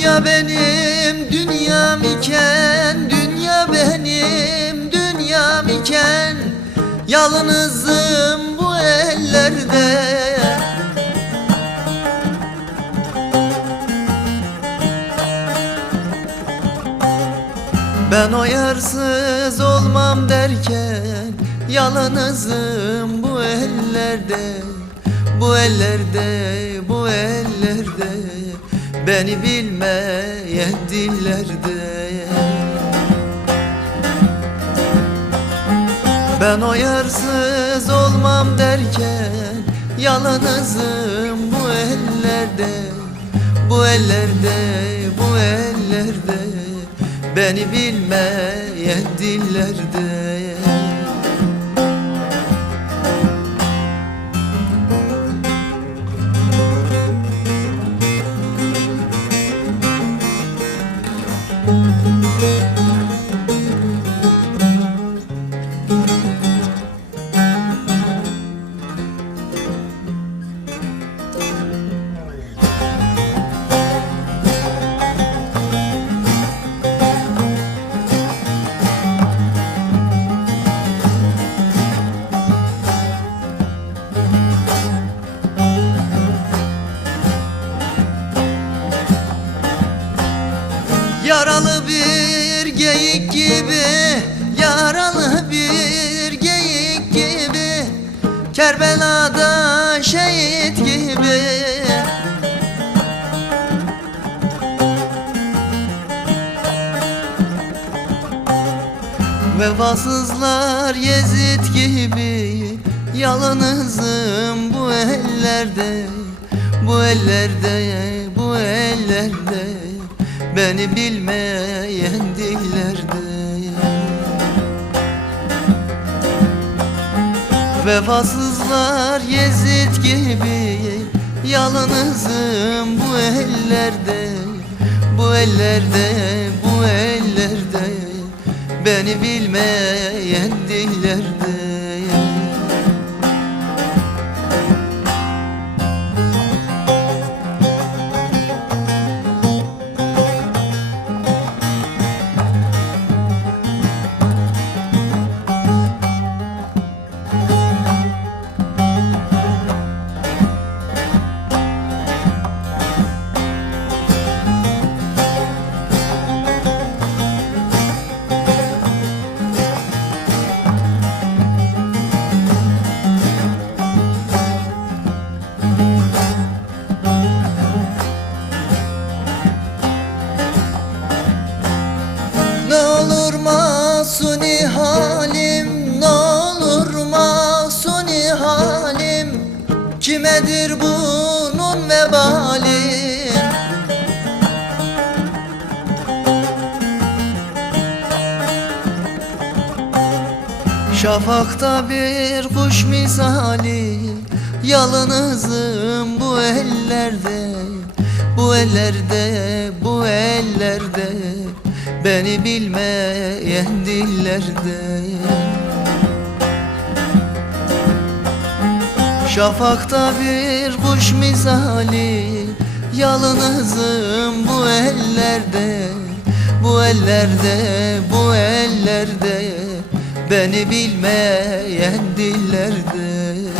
Dünya benim dünyam iken Dünya benim dünyam iken. Yalnızım bu ellerde. Ben o yarsız olmam derken Yalnızım bu ellerde. Bu ellerde, bu ellerde Beni bilmeyen dillerde Ben o yarsız olmam derken Yalnızım bu ellerde. Bu ellerde, bu ellerde. Beni bilmeyen dillerde Kerbela'da şehit gibi. Vefasızlar Yezid gibi. Yalnızım bu ellerde Bu ellerde, bu ellerde. Beni bilmeyen dillerde Vefasızlar Yezid gibi Yalnızım bu ellerde Bu ellerde, bu ellerde. Beni bilmeyen dillerde Kimedir bunun vebali? Şafakta bir kuş misali Yalnızım bu ellerde. Bu ellerde, bu ellerde Beni bilmeyen dillerde Şafakta bir kuş misali. Yalnızım bu ellerde Bu ellerde, bu ellerde. Beni bilmeyen dillerde